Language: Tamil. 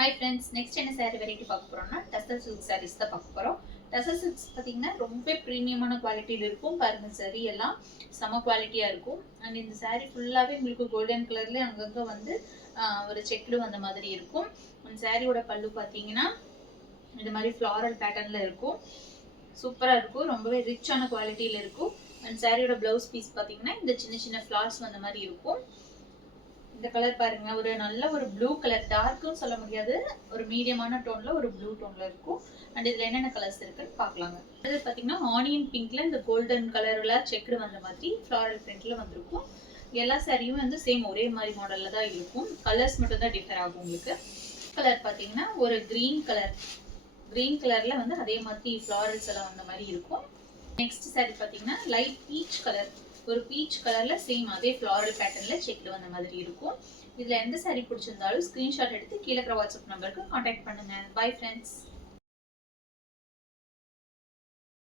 ஹாய் ஃப்ரெண்ட்ஸ், நெக்ஸ்ட் என்ன சாரீ வெரைட்டி பார்க்க போறோம்னா டசர் சில்க் சாரீஸ் தான் பார்க்க போறோம். டசர் சில்க்ஸ் பார்த்தீங்கன்னா ரொம்ப ப்ரீமியமான குவாலிட்டியில் இருக்கும். பாருங்க, சரி எல்லாம் செம குவாலிட்டியாக இருக்கும். அண்ட் இந்த சாரீ ஃபுல்லாகவே உங்களுக்கு கோல்டன் கலர்ல அங்கங்கே வந்து ஒரு செக்குடு வந்த மாதிரி இருக்கும். அந்த சாரியோட பல்லு பார்த்தீங்கன்னா இந்த மாதிரி ஃப்ளாரல் பேட்டர்னில் இருக்கும். சூப்பராக இருக்கும், ரொம்பவே ரிச்சான குவாலிட்டியில் இருக்கும். அண்ட் சாரியோட ப்ளவுஸ் பீஸ் பார்த்தீங்கன்னா இந்த சின்ன சின்ன ஃப்ளார்ஸ் வந்த மாதிரி இருக்கும். இந்த கலர் பாருங்க, ஒரு நல்ல ஒரு ப்ளூ கலர், டார்க்குன்னு சொல்ல முடியாது, ஒரு மீடியமான டோன்ல ஒரு ப்ளூ டோன்ல இருக்கும். அண்ட் இதுல என்னென்ன கலர்ஸ் இருக்குன்னு பார்க்கலாங்க. இது பாத்தீங்கன்னா ஆனியன் பிங்க்ல இந்த கோல்டன் கலர்ல செக்குடு வந்த மாதிரி ஃப்ளாரல் பிரிண்ட்ல வந்திருக்கும். எல்லா சாரியும் வந்து சேம் ஒரே மாதிரி மாடல்ல தான் இருக்கும். கலர்ஸ் மட்டும் தான் டிஃபர் ஆகும். உங்களுக்கு கலர் பாத்தீங்கன்னா ஒரு கிரீன் கலர்ல வந்து அதே மாதிரி ஃப்ளாரல்ஸ் எல்லாம் வந்த மாதிரி இருக்கும். நெக்ஸ்ட் சாரி பாத்தீங்கன்னா லைட் பீச் கலர், ஒரு பீச் கலர்ல சேம் அதே ஃப்ளாரல் பேட்டர்ன்ல செக்டு வந்த மாதிரி இருக்கும். இதுல எந்த சாரி பிடிச்சிருந்தாலும் ஸ்கிரீன்ஷாட் எடுத்து கீழே இருக்கிற வாட்ஸ்அப் நம்பருக்கு கான்டாக்ட் பண்ணுங்க. Bye friends.